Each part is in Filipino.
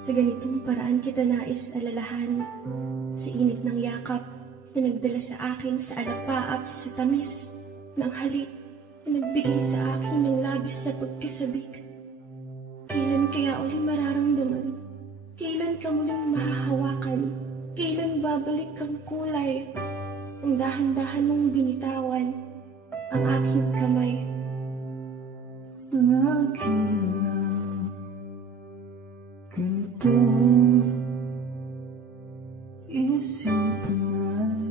Sa ganitong paraan kita nais alalahan, sa init ng yakap na nagdala sa akin sa alapaap sa tamis ng halik na nagbigay sa akin ng labis na pagkasabik. Kailan kaya uli mararamdaman? Kailan ka muling mahahawakan? Kailan babalik ang kulay? Ang dahan-dahan mong binitawan ang aking kamay. Lagi lang ganito, isipan ay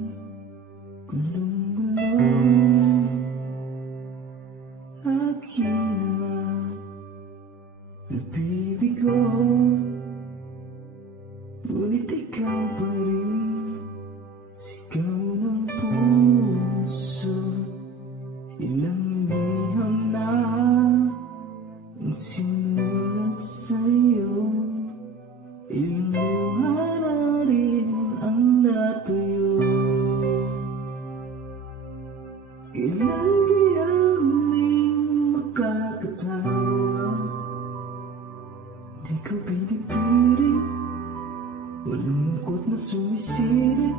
gulong-gulong. Akin na lang nabibigo, ngunit ikaw pa rin, sigaw ng puso. Ilang liham na ang sinulat sa'yo, ilang luha na rin ang natuyo. Kailan kaya muling makakatawa? Di ko pinipilit, walang lungkot na sumisilip.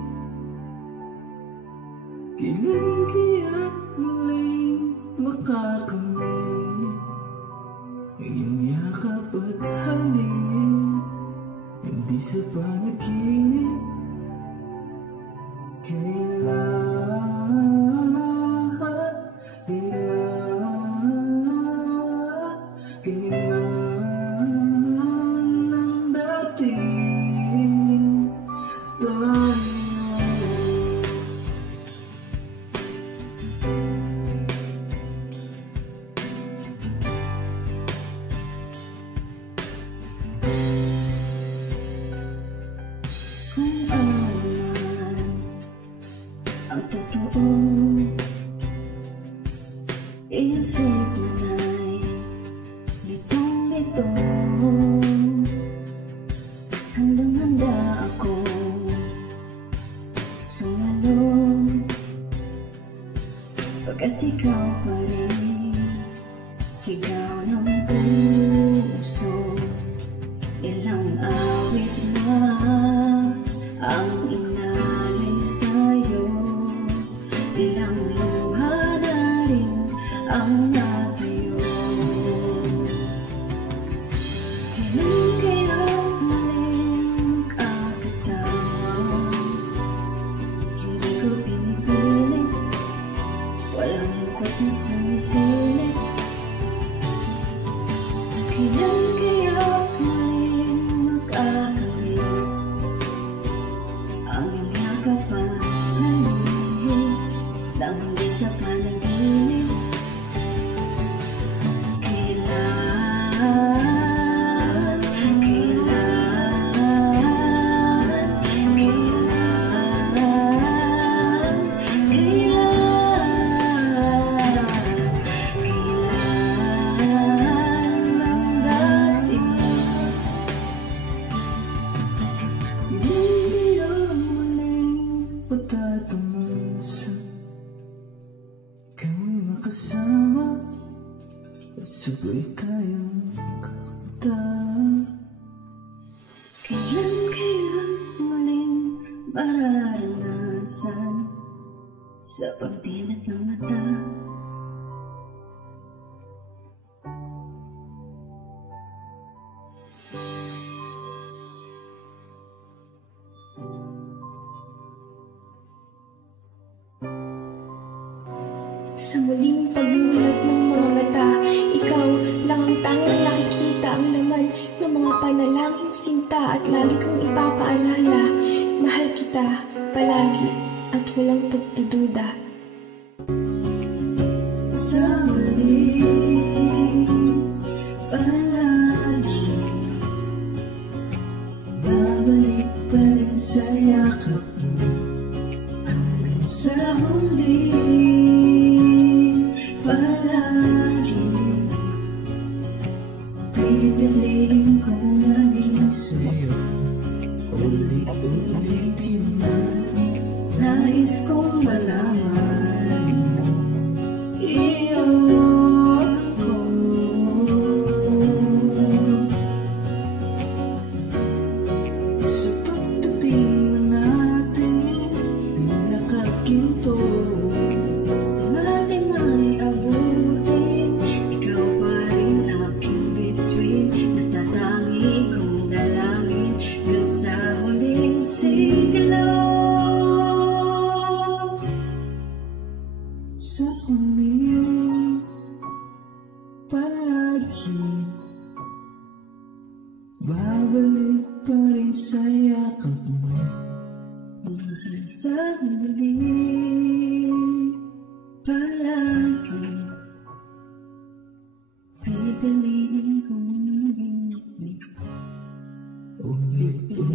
Kailan kaya muling makakamit ang iyong yakap at halik, hindi sa panaginip. Kailan ang dating tayo? Kung ano man ang totoo, isip nanay, litong-lito. Handang-handa ako sumalo, pagkat ikaw pa rin, sigaw ng puso. Ilang awit na ang inalay sa'yo, ilang luha na rin ang natuyo. Kailan kaya muling kakatawa? Hindi ko pinipilit, walang lungkot na sumisilip. Kailan kaya muling makakawin ang iyong yakap at halik, nang hindi sa panaginip. Kailan, ang dating? Hindi ang muling pagtatamasa, ikaw ay makasama at sabay tayong kakanta. Kailan kaya muling mararanasan sa pagdilat ng mata? Sa muling pagmulat ng mga mata, ikaw lang ang tanging nakikita ang laman ng mga panalangin sinta, at lagi kong ipapaalala, mahal kita palagi at walang pagdududa. Sa huli, palagi babalik pa rin sa yakap mo, hanggang sa huli. Palagi pipiliin kong maging sa'yo, ulit-ulitin na nais kong malaman iyon ko. babalik pa rin sa yakap mo. Hihit sa huli palagi, pipiliin kong magising. Ulit-ulit